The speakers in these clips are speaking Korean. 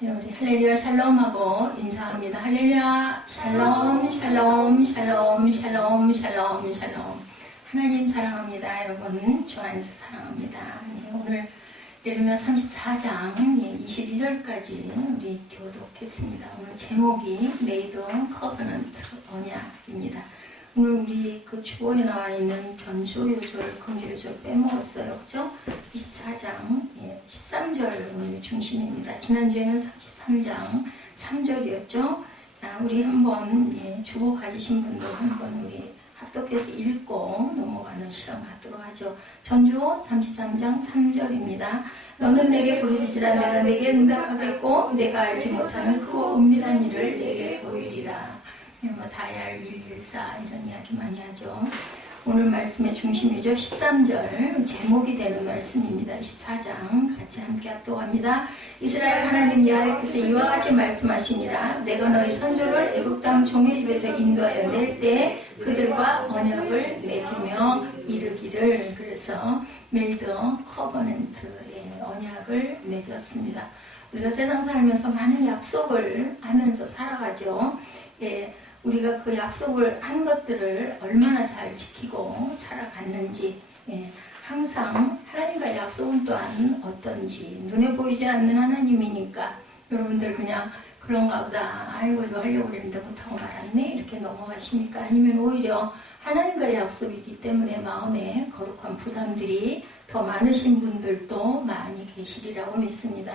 우리 할렐루야 샬롬하고 인사합니다. 할렐루야 샬롬 샬롬 샬롬 샬롬 샬롬 샬롬. 하나님 사랑합니다. 여러분 주 안에서 사랑합니다. 오늘 예레미야 34장 22절까지 우리 교독했습니다. 오늘 제목이 Made Covenant 언약입니다. 오늘 우리 그 주본에 나와 있는 전주 요절, 금주 요절 빼먹었어요. 그죠? 24장 13절 오늘 중심입니다. 지난주에는 33장 3절이었죠. 자, 우리 한번 주보 가지신 분들 한번 우리 합독해서 읽고 넘어가는 시간 갖도록 하죠. 전주 33장 3절입니다. 너는 내게 부르짖으라. 내가 내게 응답하겠고 내가 알지 못하는 크고 은밀한 일을 내게 보이리라. 다얄 114 이런 이야기 많이 하죠. 오늘 말씀의 중심이죠. 13절 제목이 되는 말씀입니다. 14장 같이 함께 합독합니다. 이스라엘 하나님 여호와께서 이와 같이 말씀하시니라. 내가 너희 선조를 애굽 땅 종의 집에서 인도하여 낼 때 그들과 언약을 맺으며 이르기를. 그래서 Made Covenant의 언약을 맺었습니다. 우리가 세상 살면서 많은 약속을 하면서 살아가죠. 우리가 그 약속을 한 것들을 얼마나 잘 지키고 살아갔는지, 항상 하나님과의 약속은 또한 어떤지, 눈에 보이지 않는 하나님이니까 여러분들 그냥 그런가 보다, 아이고 이거 하려고 그랬는데 못하고 말았네 이렇게 넘어가십니까? 아니면 오히려 하나님과의 약속이기 때문에 마음에 거룩한 부담들이 더 많으신 분들도 많이 계시리라고 믿습니다.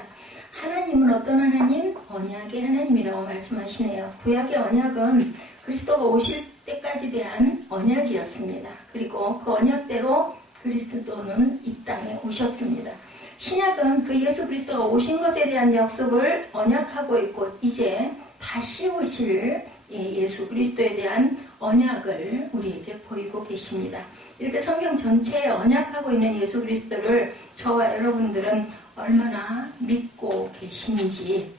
하나님은 어떤 하나님? 언약의 하나님이라고 말씀하시네요. 구약의 언약은 그리스도가 오실 때까지 대한 언약이었습니다. 그리고 그 언약대로 그리스도는 이 땅에 오셨습니다. 신약은 그 예수 그리스도가 오신 것에 대한 약속을 언약하고 있고 이제 다시 오실 예수 그리스도에 대한 언약을 우리에게 보이고 계십니다. 이렇게 성경 전체에 언약하고 있는 예수 그리스도를 저와 여러분들은 얼마나 믿고 계신지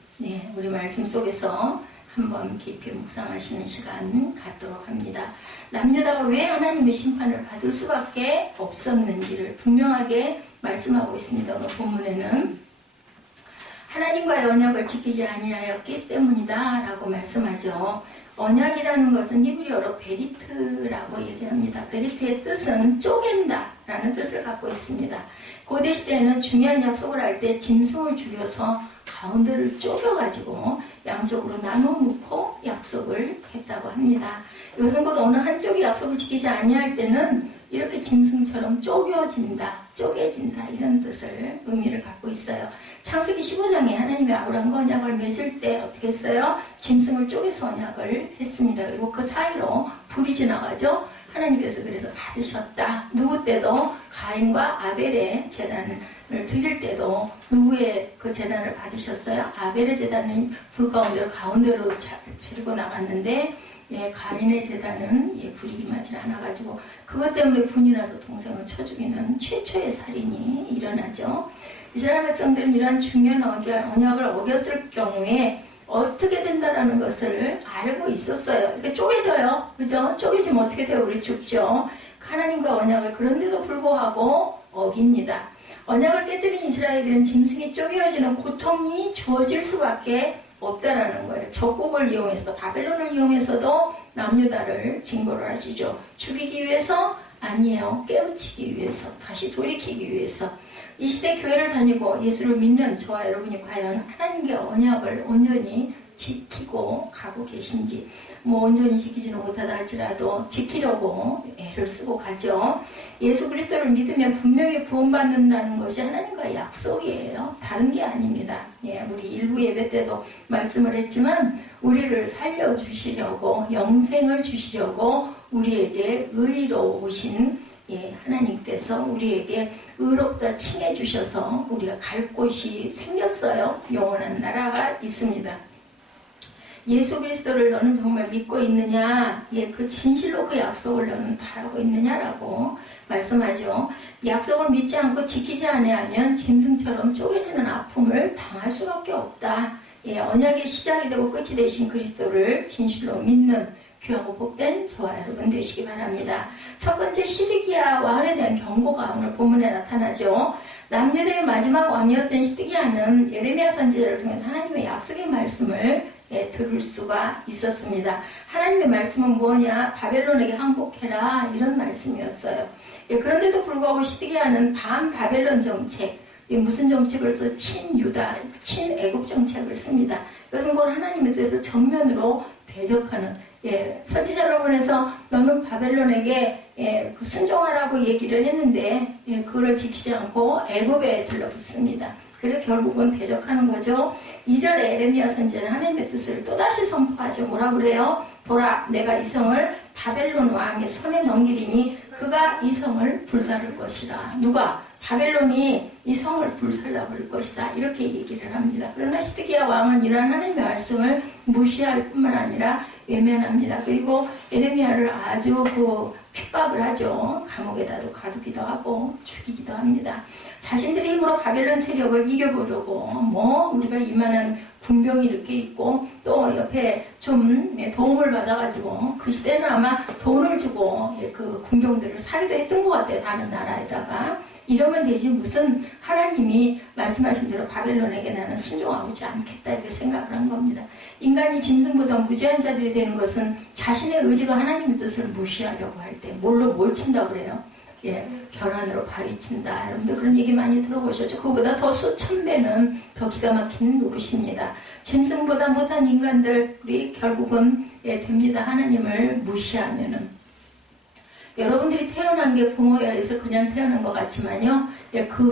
우리 말씀 속에서 한번 깊이 묵상하시는 시간 갖도록 합니다. 남유다가 왜 하나님의 심판을 받을 수밖에 없었는지를 분명하게 말씀하고 있습니다. 오늘 본문에는 하나님과의 언약을 지키지 아니하였기 때문이다 라고 말씀하죠. 언약이라는 것은 히브리어로 베리트라고 얘기합니다. 베리트의 뜻은 쪼갠다 라는 뜻을 갖고 있습니다. 고대 시대에는 중요한 약속을 할 때 짐승을 죽여서 가운데를 쪼개가지고 양쪽으로 나눠놓고 약속을 했다고 합니다. 이것은 곧 어느 한쪽이 약속을 지키지 아니할 때는 이렇게 짐승처럼 쪼개진다 이런 뜻을 의미를 갖고 있어요. 창세기 15장에 하나님이 아브라함과 언약을 맺을 때 어떻게 했어요? 짐승을 쪼개서 언약을 했습니다. 그리고 그 사이로 불이 지나가죠. 하나님께서 그래서 받으셨다. 누구 때도 가인과 아벨의 제단을 드릴 때도 누구의 그 제단을 받으셨어요? 아벨의 제단은 불 가운데로 치르고 나갔는데 가인의 제단은 불이 임하지 않아가지고 그것 때문에 분이 나서 동생을 쳐 죽이는 최초의 살인이 일어나죠. 이스라엘 백성들은 이러한 중요한 언약을 어겼을 경우에 어떻게 된다라는 것을 알고 있었어요. 이렇게 쪼개져요. 그죠? 쪼개지면 어떻게 돼요? 우리 죽죠. 하나님과 언약을 그런데도 불구하고 어깁니다. 언약을 깨뜨린 이스라엘들은 짐승이 쪼개어지는 고통이 주어질 수밖에 없다라는 거예요. 적국을 이용해서 바벨론을 이용해서도 남유다를 징벌을 하시죠. 죽이기 위해서? 아니에요. 깨우치기 위해서, 다시 돌이키기 위해서. 이 시대 교회를 다니고 예수를 믿는 저와 여러분이 과연 하나님의 언약을 온전히 지키고 가고 계신지, 온전히 지키지는 못하다 할지라도 지키려고 애를 쓰고 가죠. 예수 그리스도를 믿으면 분명히 구원받는다는 것이 하나님과의 약속이에요. 다른 게 아닙니다. 우리 일부 예배 때도 말씀을 했지만 우리를 살려주시려고, 영생을 주시려고 우리에게 의로우신 하나님께서 우리에게 의롭다 칭해 주셔서 우리가 갈 곳이 생겼어요. 영원한 나라가 있습니다. 예수 그리스도를 너는 정말 믿고 있느냐? 그 진실로 그 약속을 너는 바라고 있느냐라고 말씀하죠. 약속을 믿지 않고 지키지 아니하면 짐승처럼 쪼개지는 아픔을 당할 수밖에 없다. 언약의 시작이 되고 끝이 되신 그리스도를 진실로 믿는 귀하고 복된 저와 여러분 되시기 바랍니다. 첫 번째 시드기야 왕에 대한 경고가 오늘 본문에 나타나죠. 남유다의 마지막 왕이었던 시드기야는 예레미야 선지자를 통해서 하나님의 약속의 말씀을 들을 수가 있었습니다. 하나님의 말씀은 뭐냐? 바벨론에게 항복해라, 이런 말씀이었어요. 그런데도 불구하고 시드기야는 반바벨론 정책, 무슨 정책을 써? 친유다, 친애국 정책을 씁니다. 이것은 곧 하나님의 뜻을 정면으로 대적하는, 선지자를 보내서 너는 바벨론에게 순종하라고 얘기를 했는데 그걸 지키지 않고 애굽에 들러붙습니다. 그래서 결국은 대적하는 거죠. 2절에 에레미야 선지자는 하나님의 뜻을 또다시 선포하죠. 뭐라 그래요? 보라, 내가 이 성을 바벨론 왕의 손에 넘기리니 그가 이 성을 불사를 것이다. 누가? 바벨론이 이 성을 불살라버릴 것이다. 이렇게 얘기를 합니다. 그러나 시드기야 왕은 이러한 하나님의 말씀을 무시할 뿐만 아니라 외면합니다. 그리고 에레미야를 아주 핍박을 하죠. 감옥에다도 가두기도 하고 죽이기도 합니다. 자신들의 힘으로 바벨론 세력을 이겨보려고 우리가 이만한 군병이 이렇게 있고 또 옆에 좀 도움을 받아가지고 그 시대는 아마 돈을 주고 그 군병들을 사기도 했던 것 같아요. 다른 나라에다가. 이러면 되지 무슨 하나님이 말씀하신 대로 바벨론에게 나는 순종하지 않겠다 이렇게 생각을 한 겁니다. 인간이 짐승보다 무죄한 자들이 되는 것은 자신의 의지로 하나님의 뜻을 무시하려고 할 때 뭘 친다고 그래요? 결함으로 바위친다. 여러분들 그런 얘기 많이 들어보셨죠? 그거보다 더 수천 배는 더 기가 막힌 노릇입니다. 짐승보다 못한 인간들이 결국은 됩니다. 하나님을 무시하면은. 여러분들이 태어난 게 부모에 의해서 그냥 태어난 것 같지만요. 그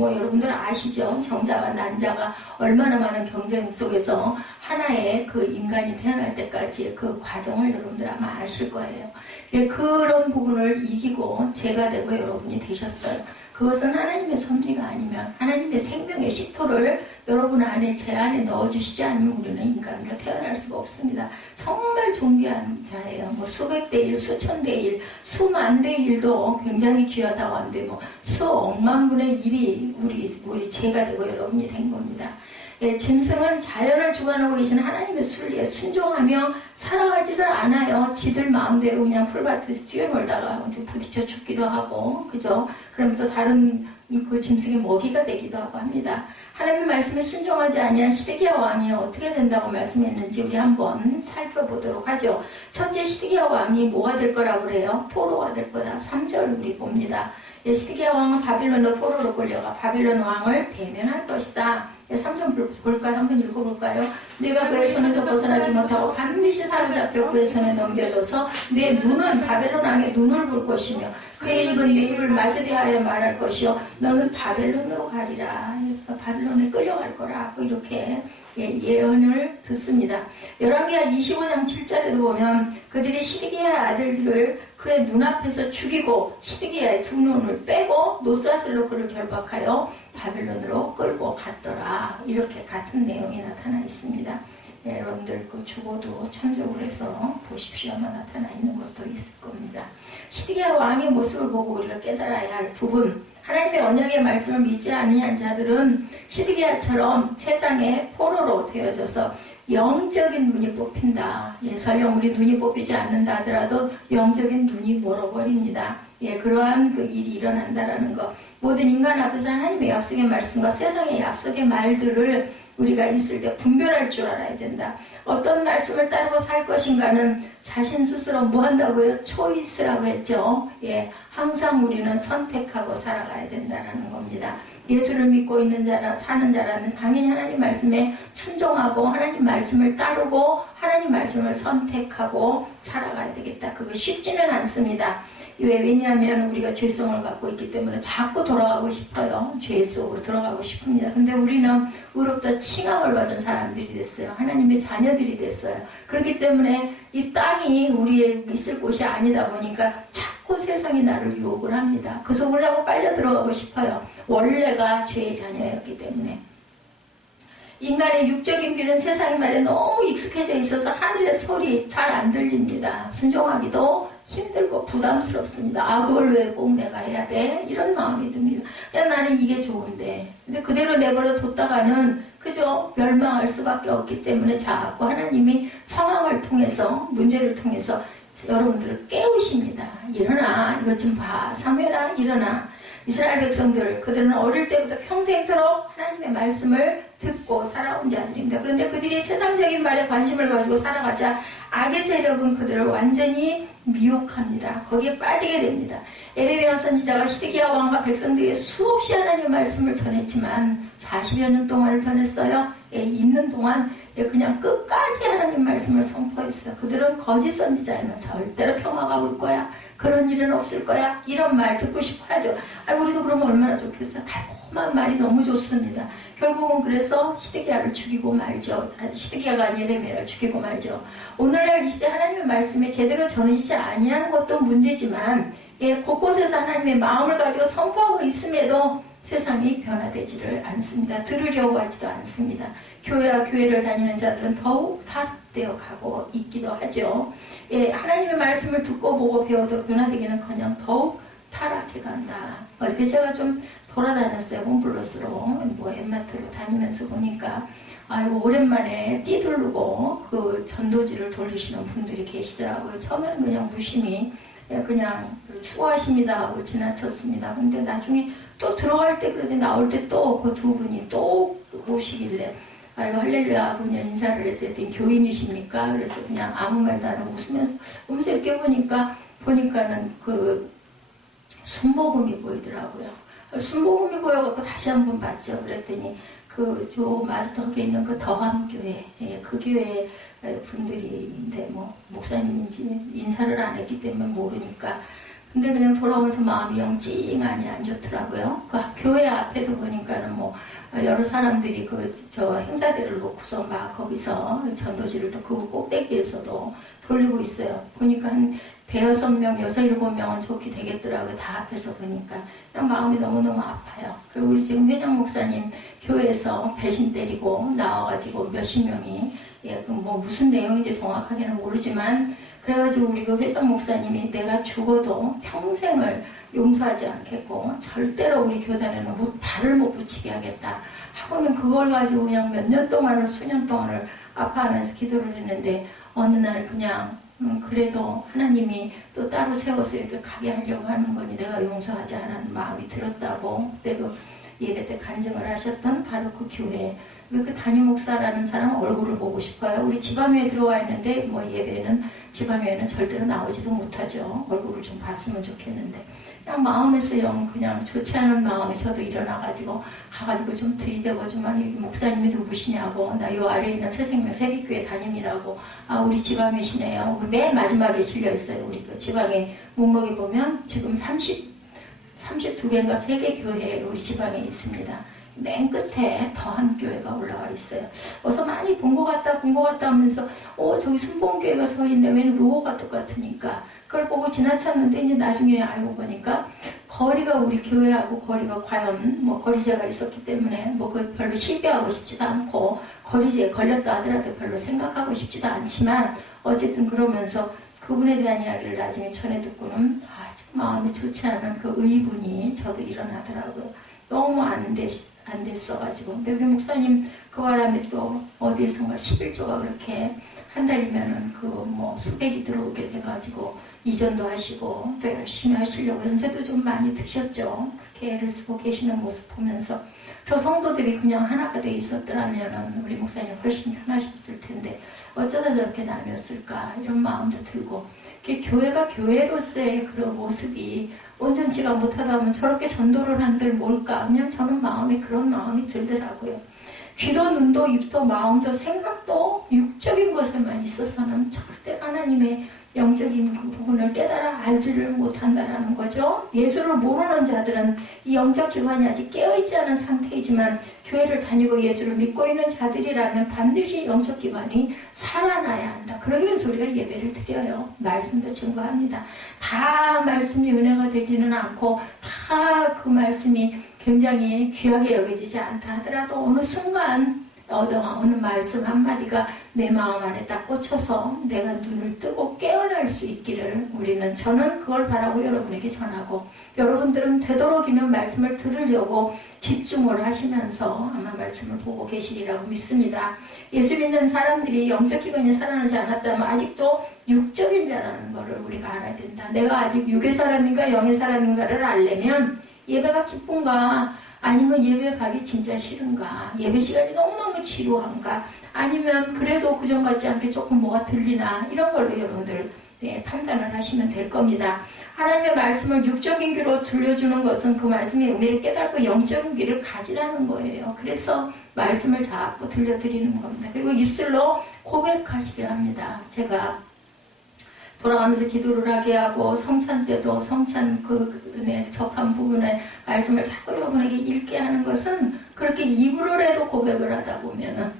여러분들 아시죠? 정자와 난자가 얼마나 많은 경쟁 속에서 하나의 그 인간이 태어날 때까지 그 과정을 여러분들 아마 아실 거예요. 그런 부분을 이기고 죄가 되고 여러분이 되셨어요. 그것은 하나님의 섭리가 아니면 하나님의 생명의 시토를 여러분 안에 제 안에 넣어주시지 않으면 우리는 인간으로 태어날 수가 없습니다. 정말 존귀한 자예요. 수백 대 1, 수천 대 1, 수만 대 1도 굉장히 귀하다고 하는데 수억만 분의 1이 우리 죄가 되고 여러분이 된 겁니다. 짐승은 자연을 주관하고 계신 하나님의 순리에 순종하며 살아가지를 않아요. 지들 마음대로 그냥 풀밭에서 뛰어놀다가 부딪혀 죽기도 하고, 그죠? 그럼 또 다른 그 짐승의 먹이가 되기도 하고 합니다. 하나님의 말씀에 순종하지 아니한 시드기야 왕이 어떻게 된다고 말씀했는지 우리 한번 살펴보도록 하죠. 첫째 시드기야 왕이 뭐가 될 거라고 그래요? 포로가 될 거다. 3절 우리 봅니다. 시드기야 왕은 바빌론으로 포로로 끌려가 바빌론 왕을 대면할 것이다. 3절 볼까요? 한번 읽어볼까요? 내가 그의 손에서 벗어나지 못하고 반드시 사로잡혀 그의 손에 넘겨줘서 내 눈은 바벨론 왕의 눈을 볼 것이며 그의 입은 내 입을 마주대하여 말할 것이요 너는 바벨론으로 가리라. 바벨론에 끌려갈 거라고 이렇게 예언을 듣습니다. 열왕기하 25장 7절에도 보면 그들이 시드기야의 아들들을 그의 눈앞에서 죽이고 시드기야의 두 눈을 빼고 노사슬로 그를 결박하여 바벨론으로 끌고 갔더라. 이렇게 같은 내용이 나타나 있습니다. 여러분들 그 주보도 참조를 해서 보십시오. 아마 나타나 있는 것도 있을 겁니다. 시드기야 왕의 모습을 보고 우리가 깨달아야 할 부분, 하나님의 언약의 말씀을 믿지 아니한 자들은 시드기야처럼 세상의 포로로 되어져서 영적인 눈이 뽑힌다. 설령 우리 눈이 뽑히지 않는다 하더라도 영적인 눈이 멀어버립니다. 그러한 그 일이 일어난다라는 것. 모든 인간 앞에서 하나님의 약속의 말씀과 세상의 약속의 말들을 우리가 있을 때 분별할 줄 알아야 된다. 어떤 말씀을 따르고 살 것인가는 자신 스스로 뭐 한다고요? 초이스라고 했죠. 항상 우리는 선택하고 살아가야 된다는 겁니다. 예수를 믿고 있는 자나 사는 자라는 당연히 하나님 말씀에 순종하고 하나님 말씀을 따르고 하나님 말씀을 선택하고 살아가야 되겠다. 그거 쉽지는 않습니다. 왜냐하면 우리가 죄성을 갖고 있기 때문에 자꾸 돌아가고 싶어요. 죄 속으로 들어가고 싶습니다. 근데 우리는 의롭다 칭함을 받은 사람들이 됐어요. 하나님의 자녀들이 됐어요. 그렇기 때문에 이 땅이 우리의 있을 곳이 아니다 보니까 자꾸 세상이 나를 유혹을 합니다. 그 속으로 자꾸 빨려 들어가고 싶어요. 원래가 죄의 자녀였기 때문에. 인간의 육적인 귀는 세상의 말에 너무 익숙해져 있어서 하늘의 소리 잘 안 들립니다. 순종하기도 힘들고 부담스럽습니다. 그걸 왜 꼭 내가 해야 돼? 이런 마음이 듭니다. 그냥 나는 이게 좋은데. 근데 그대로 내버려 뒀다가는 그죠? 멸망할 수밖에 없기 때문에 자꾸 하나님이 상황을 통해서, 문제를 통해서 여러분들을 깨우십니다. 일어나, 이것 좀 봐. 사무엘아, 일어나. 이스라엘 백성들, 그들은 어릴 때부터 평생토록 하나님의 말씀을 듣고 살아온 자들입니다. 그런데 그들이 세상적인 말에 관심을 가지고 살아가자 악의 세력은 그들을 완전히 미혹합니다. 거기에 빠지게 됩니다. 예레미야 선지자가 시드기야 왕과 백성들이 수없이 하나님의 말씀을 전했지만 40여 년 동안을 전했어요. 있는 동안 그냥 끝까지 하나님 말씀을 선포했어요. 그들은 거짓 선지자이면 절대로 평화가 올 거야. 그런 일은 없을 거야. 이런 말 듣고 싶어 하죠. 우리도 그러면 얼마나 좋겠어요. 달콤한 말이 너무 좋습니다. 결국은 그래서 시드기야를 죽이고 말죠. 시드기야가 아닌 예레미야를 죽이고 말죠. 오늘날 이 시대 하나님의 말씀에 제대로 전해지지 아니하는 것도 문제지만 곳곳에서 하나님의 마음을 가지고 선포하고 있음에도 세상이 변화되지를 않습니다. 들으려고 하지도 않습니다. 교회와 교회를 다니는 자들은 더욱 타락되어 가고 있기도 하죠. 하나님의 말씀을 듣고 보고 배워도 변화되기는커녕 더욱 타락해 간다. 어저께 제가 좀 돌아다녔어요. 홈플러스로 엠마트로 다니면서 보니까 오랜만에 띠두르고 그 전도지를 돌리시는 분들이 계시더라고요. 처음에는 그냥 무심히 그냥 수고하십니다 하고 지나쳤습니다. 근데 나중에 또 들어갈 때 그러더니 나올 때 또 그 두 분이 또 오시길래 할렐루야 그냥 인사를 했어요. 교인이십니까? 그래서 그냥 아무 말도 안 하고 웃으면서 이렇게 보니까는 그 순복음이 보이더라고요. 순복음이 보여갖고 다시 한번 봤죠. 그랬더니 요 마르터에 있는 그 더함교회, 그 교회 분들인데 목사님인지 인사를 안 했기 때문에 모르니까. 근데 그냥 돌아오면서 마음이 영 찡하니 안 좋더라고요. 그 교회 앞에도 보니까는 여러 사람들이 저 행사들을 놓고서 막 거기서 전도지를 또 그 꼭대기에서도 돌리고 있어요. 보니까 한 6명, 6, 7명은 좋게 되겠더라고요. 다 앞에서 보니까. 그냥 마음이 너무너무 아파요. 그리고 우리 지금 회장 목사님 교회에서 배신 때리고 나와가지고 몇십 명이, 무슨 내용인지 정확하게는 모르지만, 그래가지고 우리 그 회장 목사님이 내가 죽어도 평생을 용서하지 않겠고, 절대로 우리 교단에는 발을 못 붙이게 하겠다. 하고는 그걸 가지고 그냥 몇 년 동안을, 수년 동안을 아파하면서 기도를 했는데, 어느 날 그냥 그래도 하나님이 또 따로 세워서 이렇게 가게 하려고 하는 거니 내가 용서하지 않은 마음이 들었다고 그때 예배 때 간증을 하셨던 바로 그 교회. 그 담임 목사라는 사람 얼굴을 보고 싶어요. 우리 지밤에 들어와 있는데 예배는 지밤에는 절대로 나오지도 못하죠. 얼굴을 좀 봤으면 좋겠는데 그냥 마음에서 그냥 좋지 않은 마음에 저도 일어나가지고 가가지고 좀 들이대보지만 목사님이 누구시냐고 나 요 아래에 있는 새생명 세빛교회 담임이라고 우리 지밤이시네요. 맨 마지막에 실려있어요. 우리 그 지방에 목록에 보면 지금 32개인가 3개 교회 우리 지방에 있습니다. 맨 끝에 더한 교회가 올라와 있어요. 어서 많이 본 것 같다 하면서 저기 순봉교회가 서 있는데 왜 로고가 똑같으니까 그걸 보고 지나쳤는데 이제 나중에 알고 보니까 거리가 우리 교회하고 거리가 과연 거리제가 있었기 때문에 그 별로 신뢰하고 싶지도 않고 거리제에 걸렸다 하더라도 별로 생각하고 싶지도 않지만 어쨌든 그러면서 그분에 대한 이야기를 나중에 전해 듣고는 마음이 좋지 않은 그 의분이 저도 일어나더라고요. 너무 안 됐어가지고. 근데 우리 목사님 그 바람에 또 어디에선가 11조가 그렇게 한 달이면은 수백이 들어오게 돼가지고 이전도 하시고 또 열심히 하시려고 연세도 좀 많이 드셨죠. 그렇게 애를 쓰고 계시는 모습 보면서 저 성도들이 그냥 하나가 돼 있었더라면은 우리 목사님 훨씬 편하셨을 텐데 어쩌다 저렇게 나뉘었을까 이런 마음도 들고 교회가 교회로서의 그런 모습이 온전치가 못하다 하면 저렇게 전도를 한들 뭘까 그냥 저는 그런 마음이 들더라고요. 귀도 눈도 입도 마음도 생각도 육적인 것에만 있어서는 절대 하나님의 영적인 그 부분을 깨달아 알지를 못한다는 거죠. 예수를 모르는 자들은 이 영적 기관이 아직 깨어있지 않은 상태이지만 교회를 다니고 예수를 믿고 있는 자들이라면 반드시 영적 기관이 살아나야 한다. 그러기 위해서 우리가 예배를 드려요. 말씀도 증거합니다. 다 말씀이 은혜가 되지는 않고 다 그 말씀이 굉장히 귀하게 여겨지지 않다 하더라도 어느 순간 어느 말씀 한마디가 내 마음 안에 딱 꽂혀서 내가 눈을 뜨고 깨어날 수 있기를 저는 그걸 바라고 여러분에게 전하고, 여러분들은 되도록이면 말씀을 들으려고 집중을 하시면서 아마 말씀을 보고 계시리라고 믿습니다. 예수 믿는 사람들이 영적 기반이 살아나지 않았다면 아직도 육적인 자라는 것을 우리가 알아야 된다. 내가 아직 육의 사람인가 영의 사람인가를 알려면 예배가 기쁜가, 아니면 예배 가기 진짜 싫은가, 예배 시간이 너무너무 지루한가, 아니면 그래도 그전 같지 않게 조금 뭐가 들리나, 이런 걸로 여러분들 판단을 하시면 될 겁니다. 하나님의 말씀을 육적인 귀로 들려주는 것은 그 말씀의 의미를 깨닫고 영적인 귀를 가지라는 거예요. 그래서 말씀을 자꾸 들려드리는 겁니다. 그리고 입술로 고백하시게 합니다. 제가 돌아가면서 기도를 하게 하고, 성찬 때도 성찬 접한 부분에 말씀을 자꾸 여러분에게 읽게 하는 것은, 그렇게 입으로라도 고백을 하다 보면은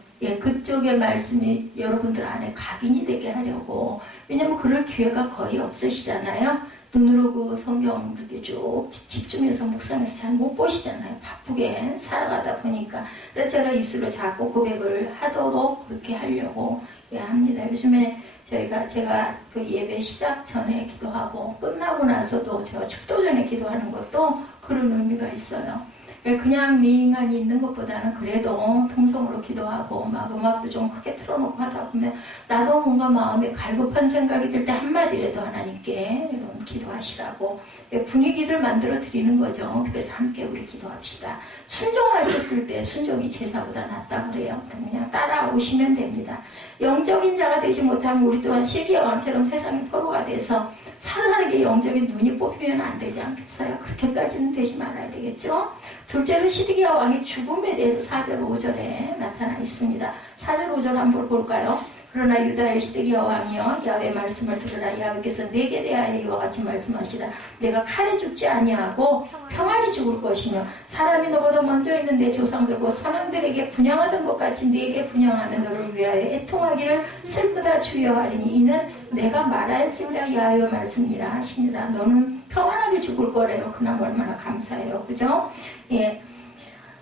그쪽의 말씀이 여러분들 안에 각인이 되게 하려고. 왜냐면 그럴 기회가 거의 없으시잖아요. 눈으로 그 성경 이렇게 쭉 집중해서 묵상해서 잘 못 보시잖아요. 바쁘게 살아가다 보니까. 그래서 제가 입술로 자꾸 고백을 하도록 그렇게 하려고 합니다. 요즘에 제가 그 예배 시작 전에 기도하고 끝나고 나서도 제가 축도 전에 기도하는 것도 그런 의미가 있어요. 그냥 미인간이 있는 것보다는 그래도 통성으로 기도하고 막 음악도 좀 크게 틀어놓고 하다 보면 나도 뭔가 마음에 갈급한 생각이 들 때 한마디라도 하나님께 이런 기도하시라고 분위기를 만들어 드리는 거죠. 그래서 함께 우리 기도합시다. 순종하셨을 때 순종이 제사보다 낫다고 그래요. 그냥 따라오시면 됩니다. 영적인 자가 되지 못하면 우리 또한 시기와 왕처럼 세상의 포로가 돼서 사단에게 영적인 눈이 뽑히면 안 되지 않겠어요? 그렇게까지는 되지 말아야 되겠죠? 둘째로 시드기야 왕의 죽음에 대해서 4절 5절에 나타나 있습니다. 4절 5절 한번 볼까요? 그러나 유다의 시드기야 왕이여 야훼의 말씀을 들으라. 야훼께서 내게 대하여 이와 같이 말씀하시라. 내가 칼에 죽지 아니하고 평안히 죽을 것이며 사람이 너보다 먼저 있는 내 조상들과 선왕들에게 분양하던 것 같이 네게 분양하는 너를 위하여 애통하기를 슬프다 주여하리니 이는 내가 말하였습니다. 야훼의 말씀이라 하시니라. 너는 평안하게 죽을 거래요. 그나마 얼마나 감사해요. 그죠? 예.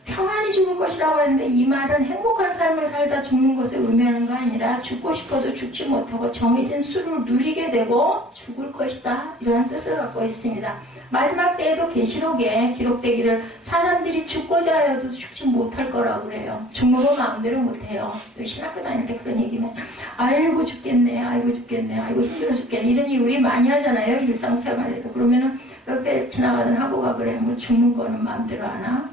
평안히 죽을 것이라고 하는데 이 말은 행복한 삶을 살다 죽는 것을 의미하는 거 아니라 죽고 싶어도 죽지 못하고 정해진 수를 누리게 되고 죽을 것이다, 이러한 뜻을 갖고 있습니다. 마지막 때에도 계시록에 기록되기를 사람들이 죽고자 하여도 죽지 못할 거라고 그래요. 죽는 거 마음대로 못해요. 신학교 다닐 때 그런 얘기는 아이고 죽겠네, 아이고 죽겠네, 아이고 힘들어 죽겠네, 이런 얘기 우리 많이 하잖아요. 일상생활에도. 그러면은 옆에 지나가던 학우가 그래, 뭐 죽는 거는 마음대로 하나?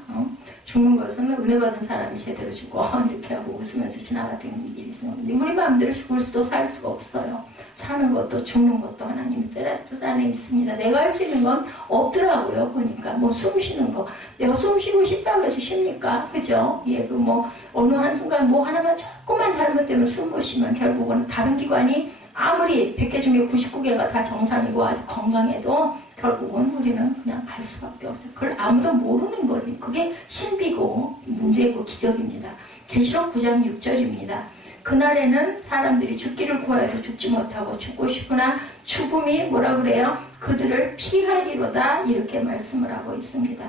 죽는 것은 은혜 받은 사람이 제대로 죽어, 이렇게 하고 웃으면서 지나가던 일이 있었는데, 우리 마음대로 죽을 수도 살 수가 없어요. 사는 것도 죽는 것도 하나님의 뜻 안에 있습니다. 내가 할 수 있는 건 없더라고요. 보니까 뭐 숨 쉬는 거, 내가 숨 쉬고 싶다고 해서 쉽니까? 그죠? 예, 그 뭐 어느 한순간 뭐 하나만 조금만 잘못되면 숨 못 쉬면 결국은 다른 기관이 아무리 100개 중에 99개가 다 정상이고 아주 건강해도 결국은 우리는 그냥 갈 수밖에 없어요. 그걸 아무도 모르는 거지. 그게 신비고 문제고 기적입니다. 계시록 9장 6절입니다. 그날에는 사람들이 죽기를 구하여도 죽지 못하고 죽고 싶으나 죽음이 뭐라 그래요? 그들을 피하리로다, 이렇게 말씀을 하고 있습니다.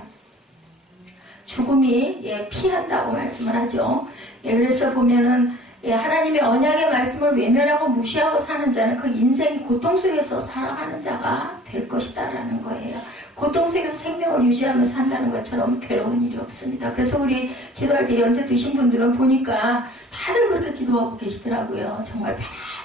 죽음이 피한다고 말씀을 하죠. 그래서 보면은 하나님의 언약의 말씀을 외면하고 무시하고 사는 자는 그 인생이 고통 속에서 살아가는 자가 될 것이다 라는 거예요. 고통 속에서 생명을 유지하면서 산다는 것처럼 괴로운 일이 없습니다. 그래서 우리 기도할 때 연세 드신 분들은 보니까 다들 그렇게 기도하고 계시더라고요. 정말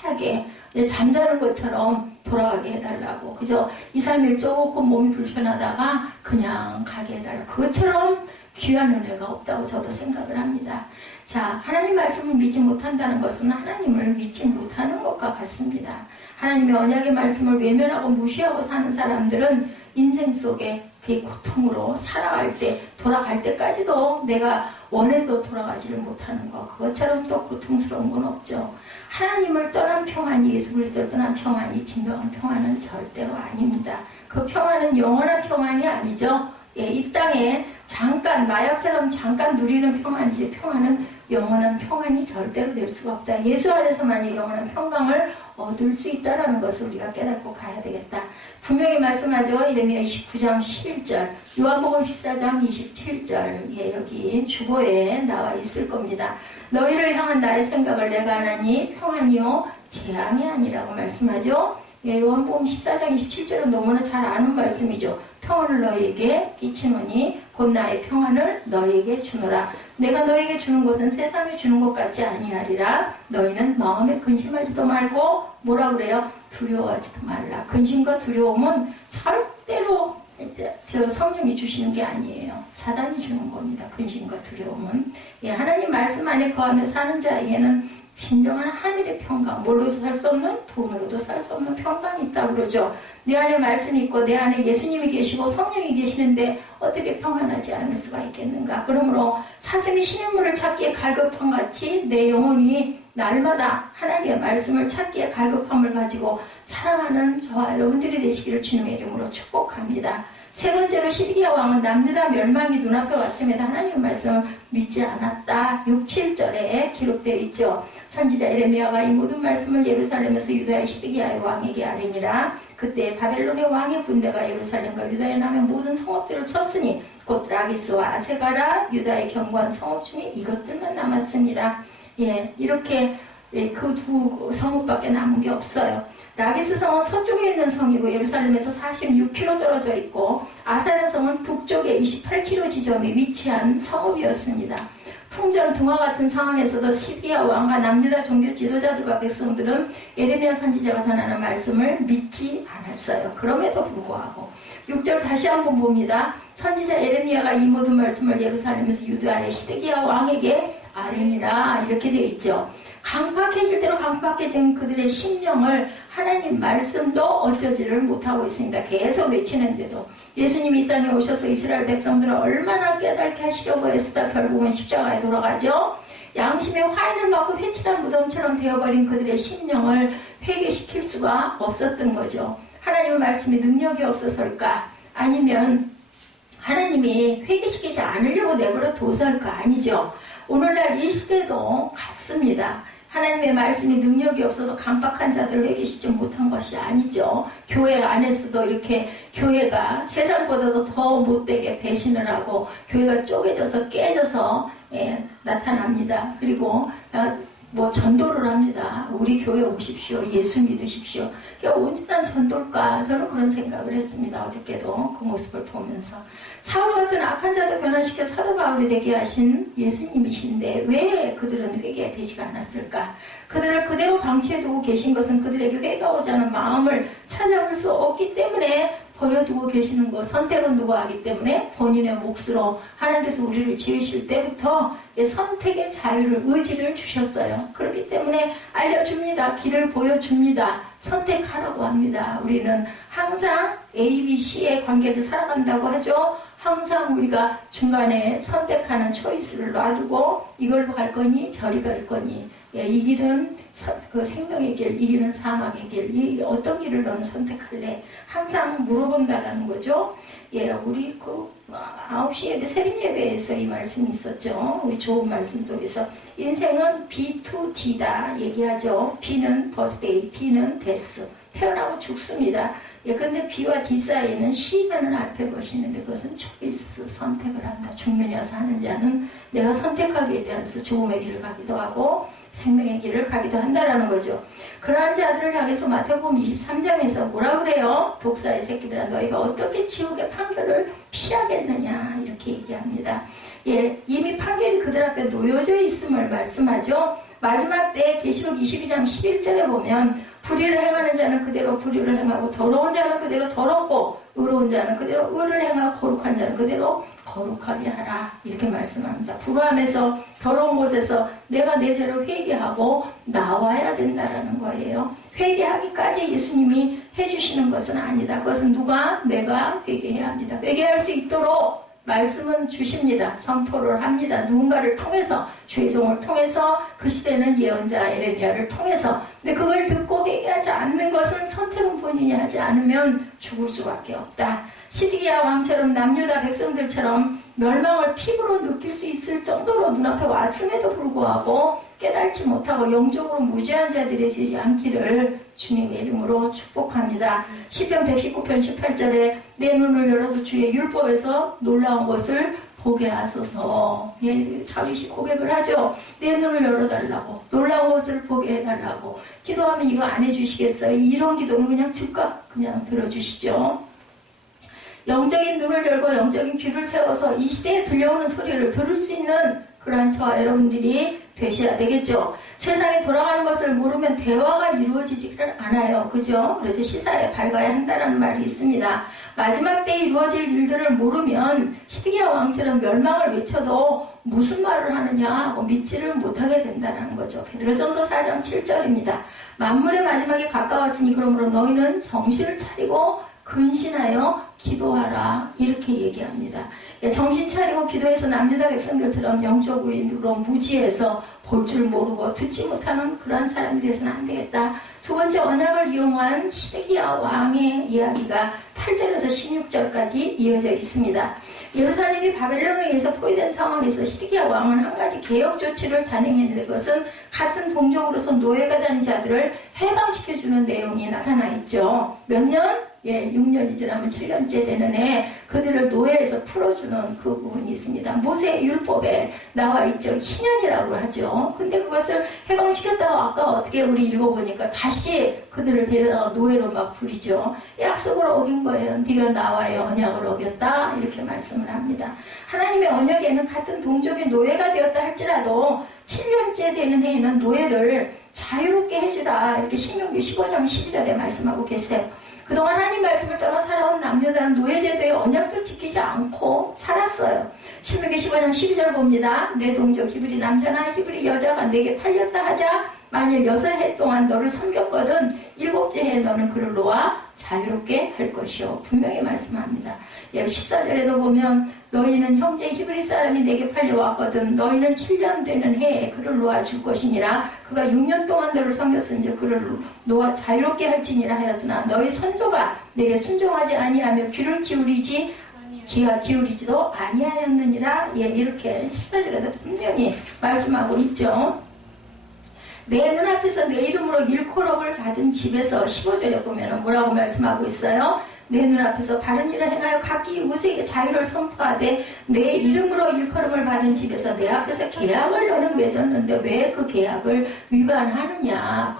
편하게 잠자는 것처럼 돌아가게 해달라고. 그죠? 2, 3일 조금 몸이 불편하다가 그냥 가게 해달라고. 그것처럼 귀한 은혜가 없다고 저도 생각을 합니다. 자, 하나님 말씀을 믿지 못한다는 것은 하나님을 믿지 못하는 것과 같습니다. 하나님의 언약의 말씀을 외면하고 무시하고 사는 사람들은 인생 속에 그 고통으로 살아갈 때, 돌아갈 때까지도 내가 원해도 돌아가지를 못하는 것, 그것처럼 또 고통스러운 건 없죠. 하나님을 떠난 평안이, 예수 그리스도를 떠난 평안이 진정한 평안은 절대로 아닙니다. 그 평안은 영원한 평안이 아니죠. 이 땅에 잠깐, 마약처럼 잠깐 누리는 평안이지, 평안은 영원한 평안이 절대로 될 수가 없다. 예수 안에서만이 영원한 평강을 얻을 수 있다는 것을 우리가 깨닫고 가야 되겠다. 분명히 말씀하죠. 예레미야 29장 11절, 요한복음 14장 27절, 예, 여기 주보에 나와 있을 겁니다. 너희를 향한 나의 생각을 내가 하나니 평안이요 재앙이 아니라고 말씀하죠. 예, 요한복음 14장 27절은 너무나 잘 아는 말씀이죠. 평안을 너희에게 끼치노니 곧 나의 평안을 너희에게 주노라. 내가 너희에게 주는 것은 세상이 주는 것 같지 아니하리라. 너희는 마음에 근심하지도 말고 뭐라 그래요? 두려워하지도 말라. 근심과 두려움은 절대로 저 성령이 주시는 게 아니에요. 사단이 주는 겁니다. 근심과 두려움은. 예, 하나님 말씀 안에 거하며 사는 자에게는 진정한 하늘의 평강, 뭘로도 살 수 없는, 돈으로도 살 수 없는 평강이 있다고 그러죠. 내 안에 말씀이 있고 내 안에 예수님이 계시고 성령이 계시는데 어떻게 평안하지 않을 수가 있겠는가. 그러므로 사슴이 신인물을 찾기에 갈급함 같이 내 영혼이 날마다 하나님의 말씀을 찾기에 갈급함을 가지고 사랑하는 저와 여러분들이 되시기를 주님의 이름으로 축복합니다. 세 번째로 시드기야 왕은 남유다 멸망이 눈앞에 왔음에도 하나님의 말씀을 믿지 않았다. 6, 7절에 기록되어 있죠. 선지자 예레미야가 이 모든 말씀을 예루살렘에서 유다의 시드기야의 왕에게 아뢰니라. 그때 바벨론의 왕의 군대가 예루살렘과 유다의 남의 모든 성읍들을 쳤으니 곧 라기스와 아세가라 유다의 견고한 성읍 중에 이것들만 남았습니다. 예, 이렇게 그 두 성읍밖에 남은 게 없어요. 라기스 성은 서쪽에 있는 성이고 예루살렘에서 46km 떨어져 있고 아사랴 성은 북쪽에 28km 지점에 위치한 성읍이었습니다. 풍전등화 같은 상황에서도 시드기야 왕과 남유다 종교 지도자들과 백성들은 예레미야 선지자가 전하는 말씀을 믿지 않았어요. 그럼에도 불구하고 6절 다시 한번 봅니다. 선지자 예레미야가 이 모든 말씀을 예루살렘에서 유다의 시드기야 왕에게 아뢰니라 이렇게 되어 있죠. 강팍해질 대로 강팍해진 그들의 심령을 하나님 말씀도 어쩌지를 못하고 있습니다. 계속 외치는데도 예수님이 이 땅에 오셔서 이스라엘 백성들을 얼마나 깨닫게 하시려고 애쓰다 결국은 십자가에 돌아가죠. 양심의 화인을 맞고 회칠한 무덤처럼 되어버린 그들의 심령을 회개시킬 수가 없었던 거죠. 하나님의 말씀이 능력이 없어서일까? 아니면 하나님이 회개시키지 않으려고 내버려 둬서일까? 아니죠. 오늘날 이 시대도 같습니다. 하나님의 말씀이 능력이 없어서 강박한 자들을 회개시키지 못한 것이 아니죠. 교회 안에서도 이렇게 교회가 세상보다도 더 못되게 배신을 하고 교회가 쪼개져서 깨져서 나타납니다. 그리고 전도를 합니다. 우리 교회 오십시오. 예수 믿으십시오. 그러니까 온전한 전도일까? 저는 그런 생각을 했습니다. 어저께도 그 모습을 보면서. 사울 같은 악한 자도 변화시켜 사도 바울이 되게 하신 예수님이신데 왜 그들은 회개되지가 않았을까? 그들을 그대로 방치해두고 계신 것은 그들에게 회개하고자 하는 마음을 찾아볼 수 없기 때문에 버려두고 계시는 것, 선택은 누가 하기 때문에 본인의 몫으로 하나님께서 우리를 지으실 때부터 선택의 자유를, 의지를 주셨어요. 그렇기 때문에 알려줍니다. 길을 보여줍니다. 선택하라고 합니다. 우리는 항상 A, B, C의 관계를 살아간다고 하죠. 항상 우리가 중간에 선택하는 초이스를 놔두고 이걸로 갈 거니 저리 갈 거니 이 길은 그 생명의 길, 이 길은 사망의 길, 이 어떤 길을 너는 선택할래? 항상 물어본다라는 거죠. 예, 우리 그 9시 예배, 새벽 예배에서 이 말씀이 있었죠. 우리 좋은 말씀 속에서 인생은 B to D다 얘기하죠. B는 birthday, D는 death. 태어나고 죽습니다. 예, 그런데 B와 D 사이에는 C라는 알파벳이 있는데 그것은 초이스, 선택을 한다. 죽느냐 사는 자는 내가 선택하기에 대해서 죽음의 길을 가기도 하고 생명의 길을 가기도 한다라는 거죠. 그러한 자들을 향해서 마태복음 23장에서 뭐라 그래요? 독사의 새끼들아 너희가 어떻게 지옥의 판결을 피하겠느냐 이렇게 얘기합니다. 예, 이미 판결이 그들 앞에 놓여져 있음을 말씀하죠. 마지막 때 계시록 22장 11절에 보면 불의를 행하는 자는 그대로 불의를 행하고 더러운 자는 그대로 더럽고 의로운 자는 그대로 의를 행하고 거룩한 자는 그대로 거룩하게 하라 이렇게 말씀합니다. 불의함에서 더러운 곳에서 내가 내 죄를 회개하고 나와야 된다라는 거예요. 회개하기까지 예수님이 해주시는 것은 아니다. 그것은 누가? 내가 회개해야 합니다. 회개할 수 있도록 말씀은 주십니다. 선포를 합니다. 누군가를 통해서, 주의 종을 통해서, 그 시대는 예언자 예레미야를 통해서. 근데 그걸 듣고 회개하지 않는 것은 선택은 본인이 하지 않으면 죽을 수밖에 없다. 시드기야 왕처럼 남유다 백성들처럼 멸망을 피부로 느낄 수 있을 정도로 눈앞에 왔음에도 불구하고 깨닫지 못하고 영적으로 무죄한 자들이 되지 않기를 주님의 이름으로 축복합니다. 시편 119편 18절에 내 눈을 열어서 주의 율법에서 놀라운 것을 보게 하소서. 예, 다윗이 고백을 하죠. 내 눈을 열어달라고, 놀라운 것을 보게 해달라고. 기도하면 이거 안 해주시겠어요? 이런 기도는 그냥 즉각 그냥 들어주시죠. 영적인 눈을 열고 영적인 귀를 세워서 이 시대에 들려오는 소리를 들을 수 있는 그러한 저와 여러분들이 되셔야 되겠죠. 세상에 돌아가는 것을 모르면 대화가 이루어지지를 않아요. 그죠? 그래서 시사에 밝아야 한다는 말이 있습니다. 마지막 때에 이루어질 일들을 모르면 시드기야 왕처럼 멸망을 외쳐도 무슨 말을 하느냐 하고 믿지를 못하게 된다는 거죠. 베드로전서 4장 7절입니다. 만물의 마지막이 가까웠으니 그러므로 너희는 정신을 차리고 근신하여 기도하라. 이렇게 얘기합니다. 정신 차리고 기도해서 남유다 백성들처럼 영적으로 무지해서 볼 줄 모르고 듣지 못하는 그러한 사람이 되어서는 안 되겠다. 두 번째, 언약을 이용한 시드기야 왕의 이야기가 8절에서 16절까지 이어져 있습니다. 예루살렘이 바벨론에 의해서 포위된 상황에서 시드기야 왕은 한 가지 개혁 조치를 단행했는데 그것은 같은 동족으로서 노예가 된 자들을 해방시켜주는 내용이 나타나 있죠. 몇 년? 6년이 지나면 7년째 되는 해 그들을 노예에서 풀어주는 그 부분이 있습니다. 모세의 율법에 나와 있죠. 희년이라고 하죠. 근데 그것을 해방시켰다고 아까 어떻게 우리 읽어보니까 다시 그들을 데려다가 노예로 막 부리죠. 약속을 어긴 거예요. 네가 나와의 언약을 어겼다. 이렇게 말씀을 합니다. 하나님의 언약에는 같은 동족의 노예가 되었다 할지라도 7년째 되는 해에는 노예를 자유롭게 해주라. 이렇게 신명기 15장 12절에 말씀하고 계세요. 그동안 하나님 말씀을 떠나 살아온 남녀다는 노예제도의 언약도 지키지 않고 살았어요. 신명기 15장 12절 봅니다. 내 동족 히브리 남자나 히브리 여자가 내게 팔렸다 하자. 만일 6해 동안 너를 섬겼거든 7째 해에 너는 그를 놓아 자유롭게 할 것이요. 분명히 말씀합니다. 14절에도 보면 너희는 형제 히브리 사람이 내게 팔려왔거든 너희는 7년 되는 해에 그를 놓아줄 것이니라. 그가 6년 동안 너를 섬겼은즉 그를 놓아 자유롭게 할지니라 하였으나 너희 선조가 내게 순종하지 아니하며 귀를 기울이지도 아니하였느니라. 이렇게 14절에도 분명히 말씀하고 있죠. 내 눈앞에서 내 이름으로 일코록을 받은 집에서 15절에 보면 뭐라고 말씀하고 있어요? 내 눈앞에서 바른 일을 행하여 각기 우세에게 자유를 선포하되 내 이름으로 일컬음을 받은 집에서 내 앞에서 계약을 너는 맺었는데 왜 그 계약을 위반하느냐.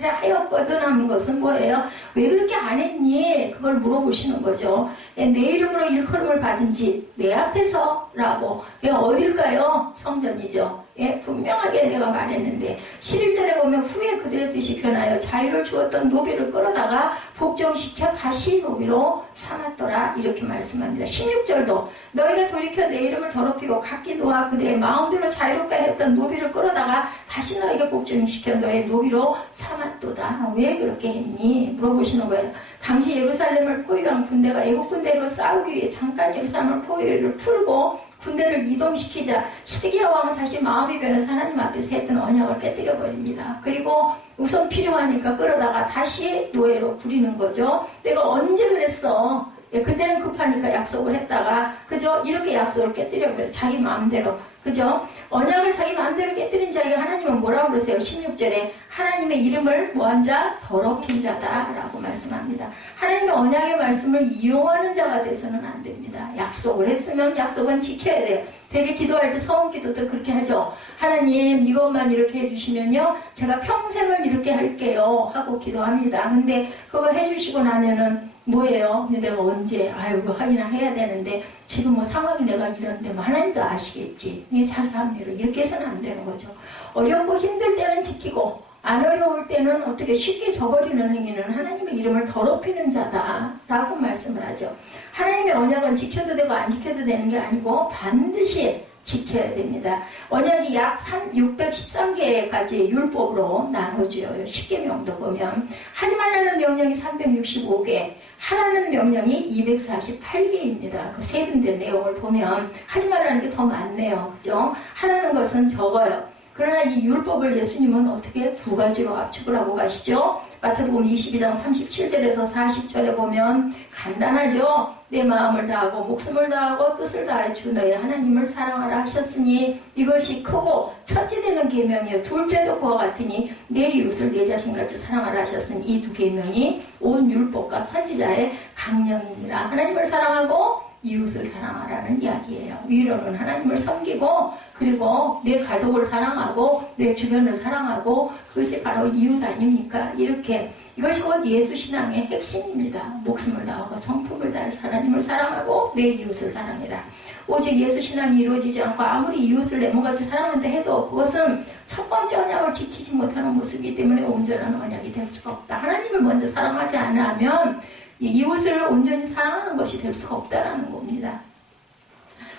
하였거든 하는 것은 뭐예요? 왜 그렇게 안 했니? 그걸 물어보시는 거죠. 내 이름으로 일컬음을 받은 집, 내 앞에서라고. 어딜까요? 성전이죠. 분명하게 내가 말했는데 11절에 보면 후에 그들의 뜻이 변하여 자유를 주었던 노비를 끌어다가 복종시켜 다시 노비로 삼았더라. 이렇게 말씀합니다. 16절도 너희가 돌이켜 내 이름을 더럽히고 각기 놓아 그들의 마음대로 자유롭게 했던 노비를 끌어다가 다시 너에게 복종시켜 너의 노비로 삼았도다. 왜 그렇게 했니? 물어보시는 거예요. 당시 예루살렘을 포위한 군대가 애국 군대로 싸우기 위해 잠깐 예루살렘을 포위를 풀고 군대를 이동시키자 시드기야 왕은 다시 마음이 변해서 하나님 앞에서 했던 언약을 깨뜨려 버립니다. 그리고 우선 필요하니까 끌어다가 다시 노예로 부리는 거죠. 내가 언제 그랬어? 그때는 급하니까 약속을 했다가 그죠? 이렇게 약속을 깨뜨려 버려. 자기 마음대로. 그죠? 언약을 자기 마음대로 깨뜨린 자에게 하나님은 뭐라고 그러세요? 16절에 하나님의 이름을 뭐한 자? 더럽힌 자다라고 말씀합니다. 하나님의 언약의 말씀을 이용하는 자가 돼서는 안 됩니다. 약속을 했으면 약속은 지켜야 돼요. 되게 기도할 때 서원 기도들 그렇게 하죠. 하나님 이것만 이렇게 해주시면요 제가 평생을 이렇게 할게요 하고 기도합니다. 근데 그거 해주시고 나면은 뭐예요? 근데 내가 언제 이거 하기나 해야 되는데 지금 뭐 상황이 내가 이런데 뭐 하나님도 아시겠지. 이게 자기 합리로 이렇게 해서는 안 되는 거죠. 어렵고 힘들 때는 지키고 안 어려울 때는 어떻게 쉽게 저버리는 행위는 하나님의 이름을 더럽히는 자다라고 말씀을 하죠. 하나님의 언약은 지켜도 되고 안 지켜도 되는 게 아니고 반드시 지켜야 됩니다. 언약이 약 613개까지 율법으로 나눠져요. 10계명도 보면. 하지 말라는 명령이 365개, 하라는 명령이 248개입니다. 그 세분된 내용을 보면 하지 말라는 게 더 많네요. 그죠? 하라는 것은 적어요. 그러나 이 율법을 예수님은 어떻게 두 가지로 압축을 하고 가시죠? 마태복음 22장 37절에서 40절에 보면 간단하죠. 내 마음을 다하고 목숨을 다하고 뜻을 다해 주 너의 하나님을 사랑하라 하셨으니 이것이 크고 첫째 되는 계명이요 둘째도 그와 같으니 내 이웃을 내 자신같이 사랑하라 하셨으니 이 두 계명이 온 율법과 선지자의 강령이니라. 하나님을 사랑하고 이웃을 사랑하라는 이야기예요. 위로는 하나님을 섬기고 그리고 내 가족을 사랑하고 내 주변을 사랑하고 그것이 바로 이웃 아닙니까? 이렇게 이것이 곧 예수신앙의 핵심입니다. 목숨을 다하고 성품을 다해서 하나님을 사랑하고 내 이웃을 사랑해라. 오직 예수신앙이 이루어지지 않고 아무리 이웃을 내모같이 사랑한다 해도 그것은 첫 번째 언약을 지키지 못하는 모습이기 때문에 온전한 언약이 될 수가 없다. 하나님을 먼저 사랑하지 않으면 이웃을 온전히 사랑하는 것이 될 수가 없다라는 겁니다.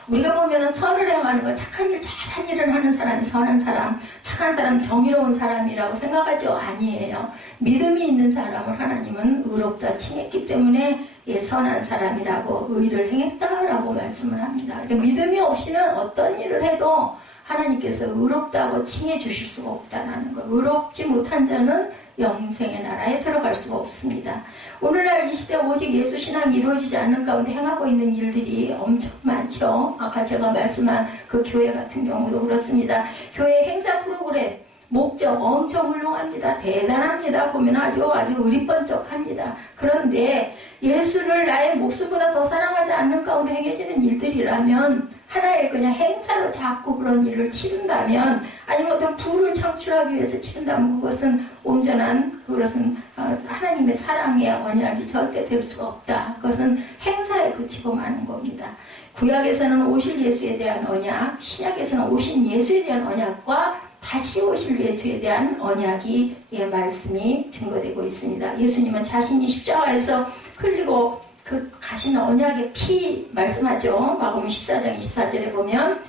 우리가 보면은 선을 행하는 것, 착한 일, 잘한 일을 하는 사람이 선한 사람, 착한 사람, 정의로운 사람이라고 생각하죠? 아니에요. 믿음이 있는 사람을 하나님은 의롭다 칭했기 때문에 선한 사람이라고 의를 행했다라고 말씀을 합니다. 그러니까 믿음이 없이는 어떤 일을 해도 하나님께서 의롭다고 칭해 주실 수가 없다는 것. 의롭지 못한 자는 영생의 나라에 들어갈 수가 없습니다. 오늘날 이 시대 오직 예수 신앙이 이루어지지 않는 가운데 행하고 있는 일들이 엄청 많죠. 아까 제가 말씀한 그 교회 같은 경우도 그렇습니다. 교회 행사 프로그램 목적 엄청 훌륭합니다. 대단합니다. 보면 아주 의리번쩍합니다. 그런데 예수를 나의 목숨보다 더 사랑하지 않는 가운데 행해지는 일들이라면 하나의 그냥 행사로 자꾸 그런 일을 치른다면 아니면 어떤 부를 창출하기 위해서 치른다면 그것은 온전한 그것은 하나님의 사랑의 언약이 절대 될 수가 없다. 그것은 행사에 그치고 마는 겁니다. 구약에서는 오실 예수에 대한 언약, 신약에서는 오신 예수에 대한 언약과 다시 오실 예수에 대한 언약이 말씀이 증거되고 있습니다. 예수님은 자신이 십자가에서 흘리고 그 가신 언약의 피 말씀하죠. 마가복음 14장 24절에 보면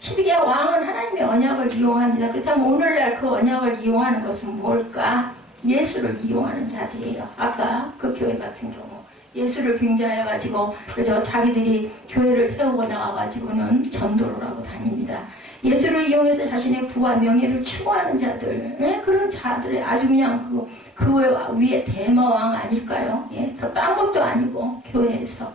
시드기야 왕은 하나님의 언약을 이용합니다. 그렇다면 오늘날 그 언약을 이용하는 것은 뭘까? 예수를 이용하는 자들이에요. 아까 그 교회 같은 경우 예수를 빙자해가지고 그래서 자기들이 교회를 세우고 나와가지고는 전도를 하고 다닙니다. 예수를 이용해서 자신의 부와 명예를 추구하는 자들, 그런 자들의 아주 그냥 그 위에 대마왕 아닐까요? 딴 것도 아니고 교회에서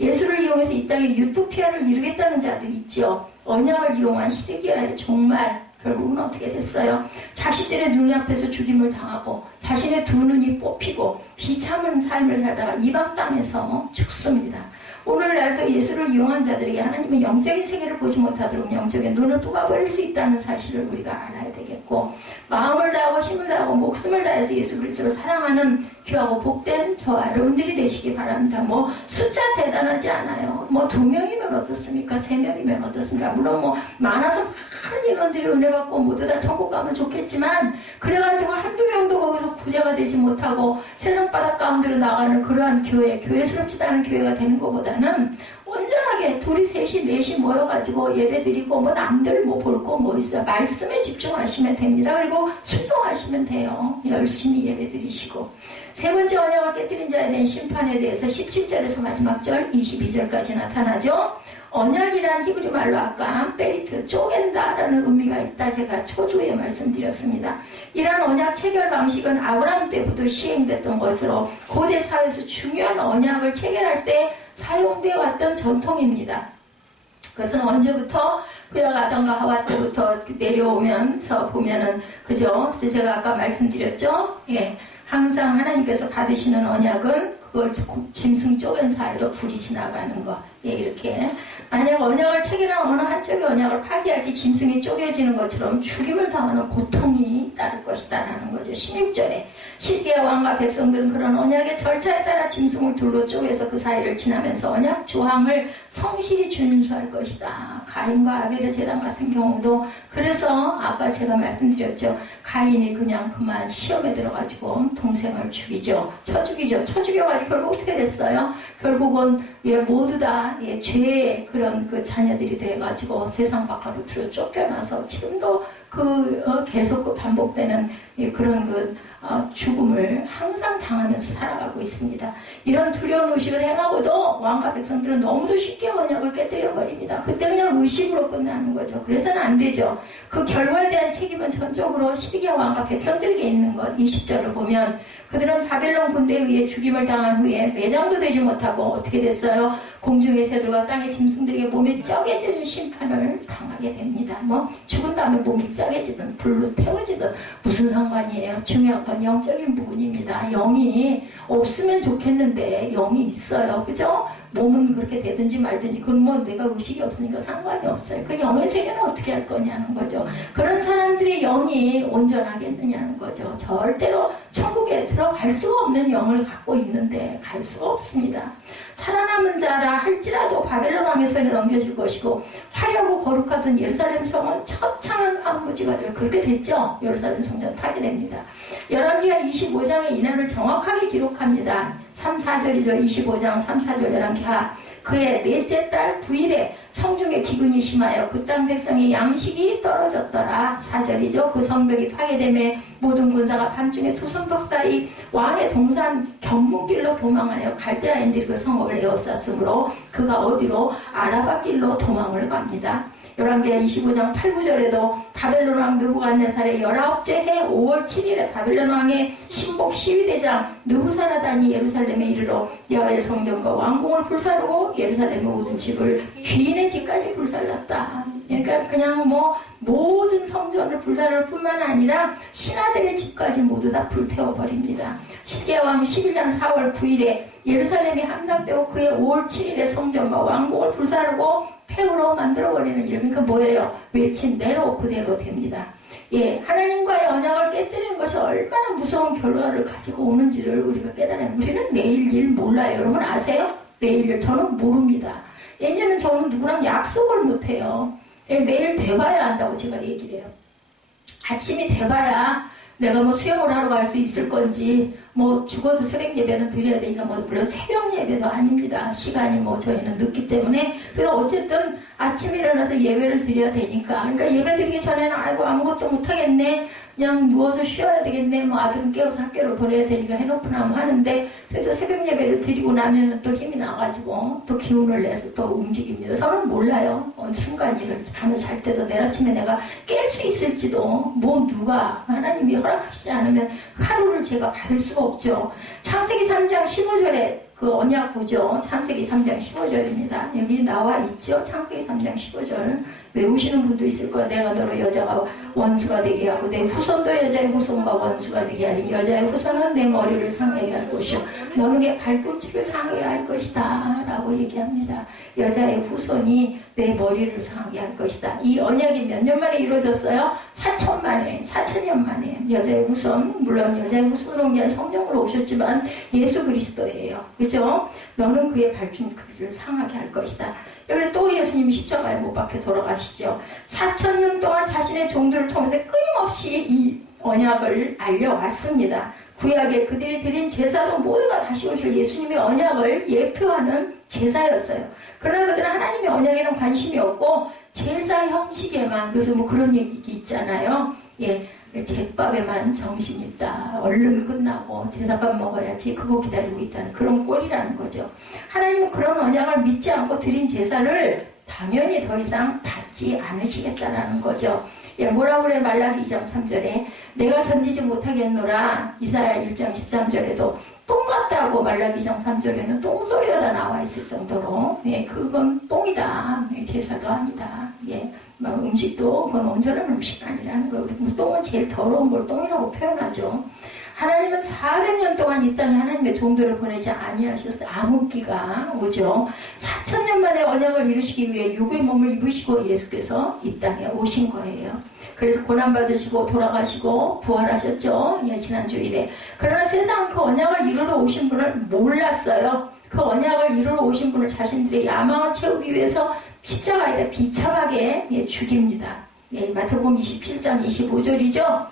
예수를 이용해서 이 땅에 유토피아를 이루겠다는 자들 있죠. 언약을 이용한 시드기야의 종말 결국은 어떻게 됐어요? 자식들의 눈앞에서 죽임을 당하고 자신의 두 눈이 뽑히고 비참한 삶을 살다가 이방 땅에서 죽습니다. 오늘날도 예수를 이용한 자들에게 하나님은 영적인 세계를 보지 못하도록 영적인 눈을 뽑아버릴 수 있다는 사실을 우리가 알아야 되겠고 마음을 다하고 힘을 다하고 목숨을 다해서 예수 그리스도를 사랑하는 귀하고 복된 저와 여러분들이 되시기 바랍니다. 숫자 대단하지 않아요. 2명이면 어떻습니까? 3명이면 어떻습니까? 물론 많아서 많은 인원들이 은혜 받고 모두 다 천국 가면 좋겠지만 그래가지고 한두 명도 거기서 구제가 되지 못하고 세상 바닥 가운데로 나가는 그러한 교회스럽지도 않은 교회가 되는 것보다는 온전하게 둘이 셋이 넷이 모여가지고 예배 드리고 남들 볼 거 있어요. 말씀에 집중하시면 됩니다. 그리고 순종하시면 돼요. 열심히 예배 드리시고 세 번째 언약을 깨뜨린 자에 대한 심판에 대해서 17절에서 마지막 절 22절까지 나타나죠. 언약이란 히브리 말로 아까 베리트, 쪼갠다라는 의미가 있다. 제가 초두에 말씀드렸습니다. 이러한 언약 체결 방식은 아브라함 때부터 시행됐던 것으로 고대 사회에서 중요한 언약을 체결할 때 사용되어 왔던 전통입니다. 그것은 언제부터 그야 아담과 하와 때부터 내려오면서 보면은 그죠? 그래서 제가 아까 말씀드렸죠? 항상 하나님께서 받으시는 언약은 그걸 짐승 쪼갠 사이로 불이 지나가는 거. 이렇게. 만약 언약을 체결한 어느 한쪽의 언약을 파기할 때 짐승이 쪼개지는 것처럼 죽임을 당하는 고통이 따를 것이다라는 거죠. 16절에 시드기야 왕과 백성들은 그런 언약의 절차에 따라 짐승을 둘로 쪼개서 그 사이를 지나면서 언약 조항을 성실히 준수할 것이다. 가인과 아벨의 제단 같은 경우도 그래서 아까 제가 말씀드렸죠. 가인이 그만 시험에 들어가지고 동생을 죽이죠. 쳐 죽여가지고 결국 어떻게 됐어요? 결국은 모두 다 죄의 그런 그 자녀들이 돼가지고 세상 밖으로 들어 쫓겨나서 지금도 계속 반복되는 그런 죽음을 항상 당하면서 살아가고 있습니다. 이런 두려운 의식을 행하고도 왕과 백성들은 너무도 쉽게 언약을 깨뜨려 버립니다. 그때 그냥 의식으로 끝나는 거죠. 그래서는 안 되죠. 그 결과에 대한 책임은 전적으로 시드기야 왕과 백성들에게 있는 것. 20절을 보면 그들은 바벨론 군대에 의해 죽임을 당한 후에 매장도 되지 못하고 어떻게 됐어요? 공중의 새들과 땅의 짐승들에게 몸이 쪄개지는 심판을 당하게 됩니다. 죽은 다음에 몸이 쪄개지든 불로 태워지든 무슨 상관이에요? 중요한 건 영적인 부분입니다. 영이 없으면 좋겠는데 영이 있어요. 그죠? 몸은 그렇게 되든지 말든지 그건 내가 의식이 없으니까 상관이 없어요. 그 영의 세계는 어떻게 할 거냐는 거죠. 그런 사람들의 영이 온전하겠느냐는 거죠. 절대로 천국에 들어갈 수가 없는 영을 갖고 있는데 갈 수가 없습니다. 살아남은 자라 할지라도 바벨론 왕의 손에 넘겨질 것이고 화려하고 거룩하던 예루살렘 성은 처참한 황무지가 될 그렇게 됐죠. 예루살렘 성전 파괴됩니다. 열왕기하 25장의 이날을 정확하게 기록합니다. 3, 4절이죠. 25장 3, 4절 열왕기하. 그의 넷째 달 9일에 성중에 기근이 심하여 그 땅 백성의 양식이 떨어졌더라. 4절이죠. 그 성벽이 파괴됨에 모든 군사가 밤중에 두 성벽 사이 왕의 동산 견문길로 도망하여 갈대아인들이 그 성읍을 에워쌌으므로 그가 어디로 아라바 길로 도망을 갑니다. 열왕기하 25장 8, 9절에도 바벨론 왕 느부갓네살의 19째 해 5월 7일에 바벨론 왕의 신복 시위대장 느부사라단이 예루살렘에 이르러 여호와의 성전과 왕궁을 불사르고 예루살렘의 모든 집을 귀인의 집까지 불살랐다. 그러니까 그냥 모든 성전을 불사를 뿐만 아니라 신하들의 집까지 모두 다 불태워버립니다. 시드기야 왕 11년 4월 9일에 예루살렘이 함락되고 그의 5월 7일에 성전과 왕궁을 불사르고 폐허로 만들어버리는 일. 그러니까 뭐예요? 외친 대로 그대로 됩니다. 하나님과의 언약을 깨뜨리는 것이 얼마나 무서운 결과를 가지고 오는지를 우리가 깨달아요. 우리는 내일 일 몰라요. 여러분 아세요? 내일 일 저는 모릅니다. 예전에는 저는 누구랑 약속을 못해요. 내일 돼봐야 한다고 제가 얘기를 해요. 아침이 돼봐야 내가 수영을 하러 갈 수 있을 건지 죽어도 새벽 예배는 드려야 되니까 물론 새벽 예배도 아닙니다. 시간이 저희는 늦기 때문에. 그래서 어쨌든 아침에 일어나서 예배를 드려야 되니까. 그러니까 예배 드리기 전에는 아무것도 못하겠네. 그냥 누워서 쉬어야 되겠네. 아들은 깨워서 학교를 보내야 되니까 해놓구나 하는데 그래도 새벽 예배를 드리고 나면은 또 힘이 나가지고 또 기운을 내서 또 움직입니다. 저는 몰라요. 어느 순간 밤에 잘 때도 내일 아침에 내가 깰 수 있을지도 누가 하나님이 허락하시지 않으면 하루를 제가 받을 수가 없죠. 창세기 3장 15절에 그 언약 보죠. 창세기 3장 15절입니다. 여기 나와 있죠. 창세기 3장 15절. 외우시는 분도 있을 거야. 내가 너로 여자가 원수가 되게 하고 내 후손도 여자의 후손과 원수가 되게 하니 여자의 후손은 내 머리를 상하게 할 것이요 너는 내 발꿈치를 상하게 할 것이다 라고 얘기합니다. 여자의 후손이 내 머리를 상하게 할 것이다. 이 언약이 몇 년 만에 이루어졌어요? 4,000년 만에. 여자의 후손, 물론 여자의 후손으로 그냥 성령으로 오셨지만 예수 그리스도예요. 그죠? 너는 그의 발꿈치를 상하게 할 것이다. 여기 또 예수님이 십자가에 못 박혀 돌아가시죠. 4,000년 동안 자신의 종들을 통해서 끊임없이 이 언약을 알려왔습니다. 구약에 그들이 드린 제사도 모두가 다시 오실 예수님의 언약을 예표하는 제사였어요. 그러나 그들은 하나님의 언약에는 관심이 없고 제사 형식에만, 그래서 그런 얘기 있잖아요. 제밥에만 정신이 있다. 얼른 끝나고 제사밥 먹어야지 그거 기다리고 있다는 그런 꼴이라는 거죠. 하나님은 그런 언약을 믿지 않고 드린 제사를 당연히 더 이상 받지 않으시겠다라는 거죠. 뭐라고 그래? 말라기 2장 3절에 내가 견디지 못하겠노라. 이사야 1장 13절에도 똥 같다고 말라기 2장 3절에는 똥소리가 다 나와 있을 정도로 그건 똥이다. 제사도 아니다. 음식도 그건 온전한 음식이 아니라는 거예요. 똥은 제일 더러운 걸 똥이라고 표현하죠. 하나님은 400년 동안 이 땅에 하나님의 종들을 보내지 아니하셨어요. 암흑기가 오죠. 4,000년 만에 언약을 이루시기 위해 육의 몸을 입으시고 예수께서 이 땅에 오신 거예요. 그래서 고난받으시고 돌아가시고 부활하셨죠. 지난주일에. 그러나 세상은 그 언약을 이루러 오신 분을 몰랐어요. 그 언약을 이루러 오신 분을 자신들의 야망을 채우기 위해서 십자가에다 비참하게 죽입니다. 마태복음 27장 25절이죠.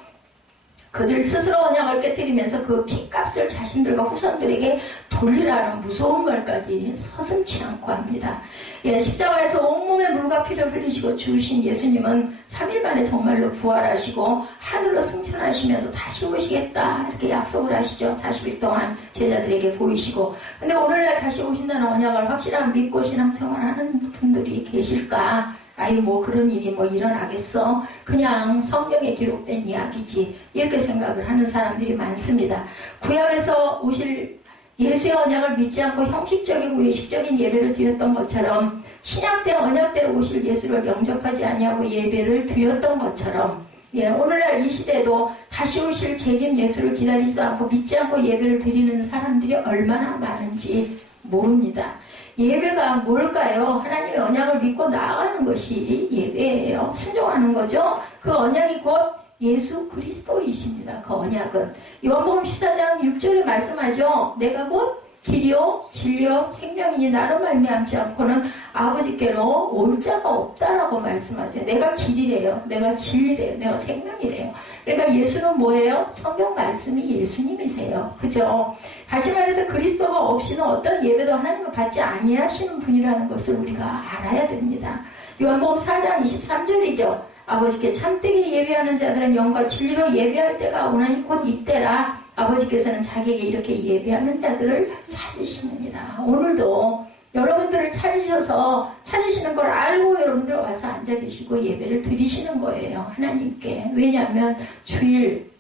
그들 스스로 언약을 깨뜨리면서 그 피값을 자신들과 후손들에게 돌리라는 무서운 말까지 서슴지 않고 합니다. 예, 십자가에서 온몸에 물과 피를 흘리시고 죽으신 예수님은 3일 만에 정말로 부활하시고 하늘로 승천하시면서 다시 오시겠다 이렇게 약속을 하시죠. 40일 동안 제자들에게 보이시고. 근데 오늘날 다시 오신다는 언약을 확실한 믿고 신앙생활하는 분들이 계실까? 아유 뭐 그런 일이 뭐 일어나겠어? 그냥 성경에 기록된 이야기지 이렇게 생각을 하는 사람들이 많습니다. 구약에서 오실 예수의 언약을 믿지 않고 형식적이고 의식적인 예배를 드렸던 것처럼 신약 때 언약대로 오실 예수를 영접하지 아니하고 예배를 드렸던 것처럼 예, 오늘날 이 시대도 다시 오실 재림 예수를 기다리지도 않고 믿지 않고 예배를 드리는 사람들이 얼마나 많은지 모릅니다. 예배가 뭘까요? 하나님의 언약을 믿고 나아가는 것이 예배예요. 순종하는 거죠. 그 언약이 곧 예수 그리스도이십니다. 그 언약은 요한복음 14장 6절에 말씀하죠. 내가 곧 길이요 진리요 생명이니 나로 말미암지 않고는 아버지께로 올 자가 없다라고 말씀하세요. 내가 길이래요. 내가 진리래요. 내가 생명이래요. 그러니까 예수는 뭐예요? 성경 말씀이 예수님이세요. 그죠? 다시 말해서 그리스도가 없이는 어떤 예배도 하나님을 받지 아니하시는 분이라는 것을 우리가 알아야 됩니다. 요한복음 4장 23절이죠. 아버지께 참되게 예배하는 자들은 영과 진리로 예배할 때가 오나니 곧 이때라. 아버지께서는 자기에게 이렇게 예배하는 자들을 찾으시느니라. 오늘도 여러분들을 찾으시는 걸 알고 여러분들 와서 앉아 계시고 예배를 드리시는 거예요. 하나님께. 왜냐하면 주일,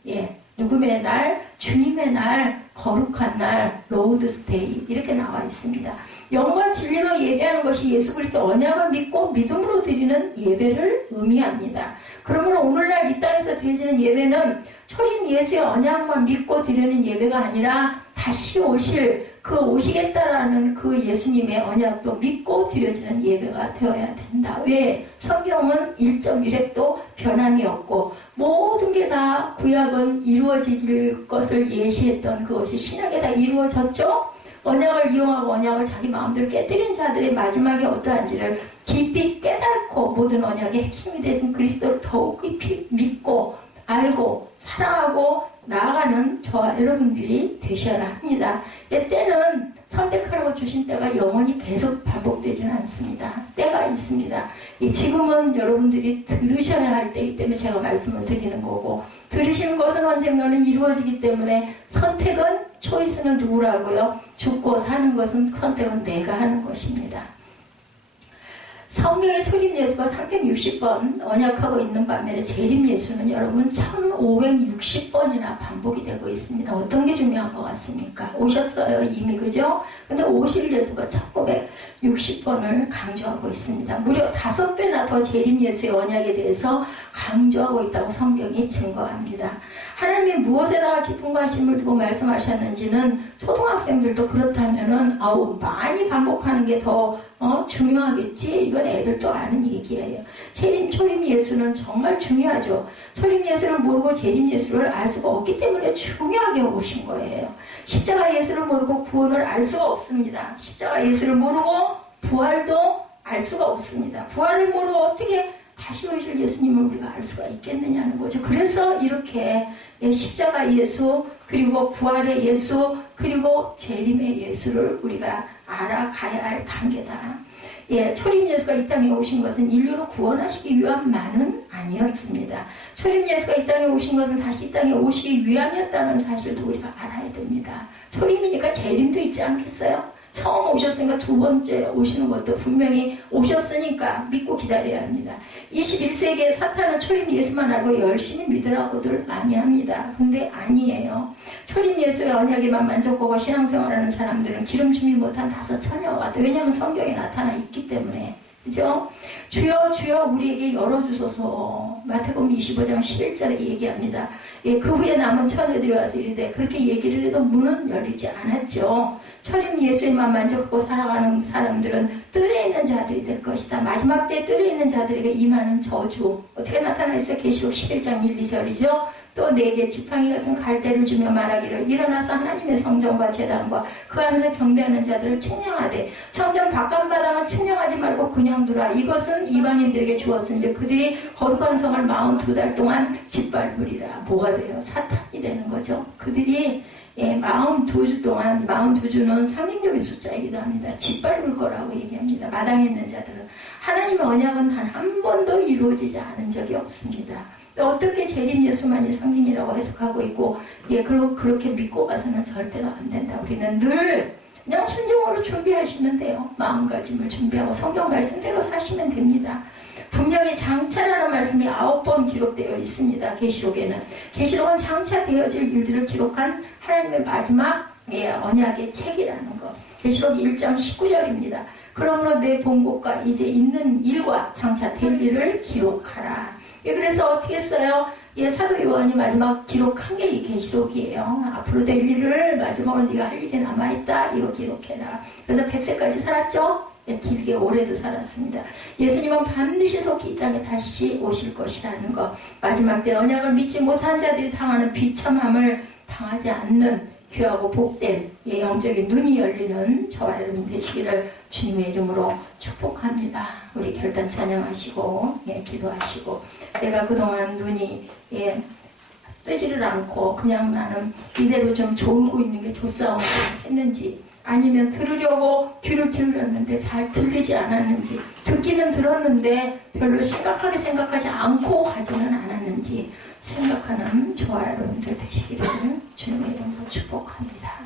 누구의 날, 주님의 날, 거룩한 날, 로드스테이 이렇게 나와 있습니다. 영과 진리로 예배하는 것이 예수 그리스도 언약을 믿고 믿음으로 드리는 예배를 의미합니다. 그러므로 오늘날 이 땅에서 드려지는 예배는 초림 예수의 언약만 믿고 드리는 예배가 아니라 다시 오시겠다라는 그 예수님의 언약도 믿고 드려지는 예배가 되어야 된다. 왜? 성경은 1.1획도 변함이 없고 모든 게 다 구약은 이루어질 것을 예시했던 그것이 신약에 다 이루어졌죠? 언약을 이용하고 언약을 자기 마음대로 깨뜨린 자들의 마지막에 어떠한지를 깊이 깨닫고 모든 언약의 핵심이 되신 그리스도를 더욱 깊이 믿고 알고 사랑하고 나아가는 저와 여러분들이 되셔야 합니다. 때는 선택하라고 주신 때가 영원히 계속 반복되지는 않습니다. 때가 있습니다. 지금은 여러분들이 들으셔야 할 때이기 때문에 제가 말씀을 드리는 거고 들으시는 것은 언젠가는 이루어지기 때문에 선택은 초이스는 누구라고요? 죽고 사는 것은 선택은 내가 하는 것입니다. 성경의 소림 예수가 360번 언약하고 있는 반면에 재림 예수는 여러분 1560번이나 반복이 되고 있습니다. 어떤 게 중요한 것 같습니까? 오셨어요 이미 그죠? 근데 오실 예수가 1960번을 강조하고 있습니다. 무려 5배나 더 재림 예수의 언약에 대해서 강조하고 있다고 성경이 증거합니다. 하나님이 무엇에다가 기쁨 관심을 두고 말씀하셨는지는 초등학생들도 그렇다면은 많이 반복하는 게 더 중요하겠지. 이건 애들도 아는 얘기예요. 초림 예수는 정말 중요하죠. 초림 예수를 모르고 재림 예수를 알 수가 없기 때문에 중요하게 오신 거예요. 십자가 예수를 모르고 구원을 알 수가 없습니다. 십자가 예수를 모르고 부활도 알 수가 없습니다. 부활을 모르고 어떻게 다시 오실 예수님을 우리가 알 수가 있겠느냐는 거죠. 그래서 이렇게 십자가 예수 그리고 부활의 예수 그리고 재림의 예수를 우리가 알아가야 할 단계다. 초림 예수가 이 땅에 오신 것은 인류를 구원하시기 위함만은 아니었습니다. 초림 예수가 이 땅에 오신 것은 다시 이 땅에 오시기 위함이었다는 사실도 우리가 알아야 됩니다. 초림이니까 재림도 있지 않겠어요? 처음 오셨으니까 두 번째 오시는 것도 분명히 오셨으니까 믿고 기다려야 합니다. 21세기에 사탄은 초림 예수만 알고 열심히 믿으라고들 많이 합니다. 근데 아니에요. 초림 예수의 언약에만 만족하고 신앙생활하는 사람들은 기름 주미 못한 5처녀와 같아요. 왜냐하면 성경에 나타나 있기 때문에. 그죠? 주여 주여 우리에게 열어주소서. 마태복음 25장 11절에 얘기합니다. 그 후에 남은 처녀들이 와서 이르되 그렇게 얘기를 해도 문은 열리지 않았죠. 초림 예수에만 만족하고 살아가는 사람들은 뜰에 있는 자들이 될 것이다. 마지막 때 뜰에 있는 자들에게 임하는 저주. 어떻게 나타나 있어요? 계시록 11장 1, 2절이죠. 또 내게 지팡이 같은 갈대를 주며 말하기를 일어나서 하나님의 성전과 제단과 그 안에서 경배하는 자들을 측량하되 성전 바깥바닥은 측량하지 말고 그냥 두라. 이것은 이방인들에게 주었은지 그들이 거룩한 성을 42달 동안 짓밟으리라. 뭐가 돼요? 사탄이 되는 거죠. 그들이 42주 동안, 42주는 상징적인 숫자이기도 합니다. 짓밟을 거라고 얘기합니다. 마당에 있는 자들은. 하나님의 언약은 단 한 번도 이루어지지 않은 적이 없습니다. 어떻게 재림 예수만이 상징이라고 해석하고 있고, 그렇게 믿고 가서는 절대로 안 된다. 우리는 늘 그냥 순종으로 준비하시면 돼요. 마음가짐을 준비하고 성경 말씀대로 사시면 됩니다. 분명히 장차라는 말씀이 9번 기록되어 있습니다. 계시록에는. 계시록은 장차 되어질 일들을 기록한 하나님의 마지막 언약의 책이라는 것. 계시록 1장 19절입니다. 그러므로 내 본 곳과 이제 있는 일과 장차 될 일을 기록하라. 그래서 어떻게 써요? 사도 요한이 마지막 기록한 게 이 계시록이에요. 앞으로 될 일을 마지막으로 네가 할 일이 남아있다. 이거 기록해라. 그래서 100세까지 살았죠? 길게 오래도 살았습니다. 예수님은 반드시 속히 이 땅에 다시 오실 것이라는 것. 마지막 때 언약을 믿지 못한 자들이 당하는 비참함을 당하지 않는 귀하고 복된 영적인 눈이 열리는 저와 여러분 되시기를 주님의 이름으로 축복합니다. 우리 결단 찬양하시고 기도하시고 내가 그동안 눈이 뜨지를 않고 그냥 나는 이대로 좀 졸고 있는 게 좋사오고 했는지 아니면 들으려고 귀를 기울였는데 잘 들리지 않았는지 듣기는 들었는데 별로 심각하게 생각하지 않고 가지는 않았는지 생각하는 저와 여러분들 되시기를 주님의 이름으로 축복합니다.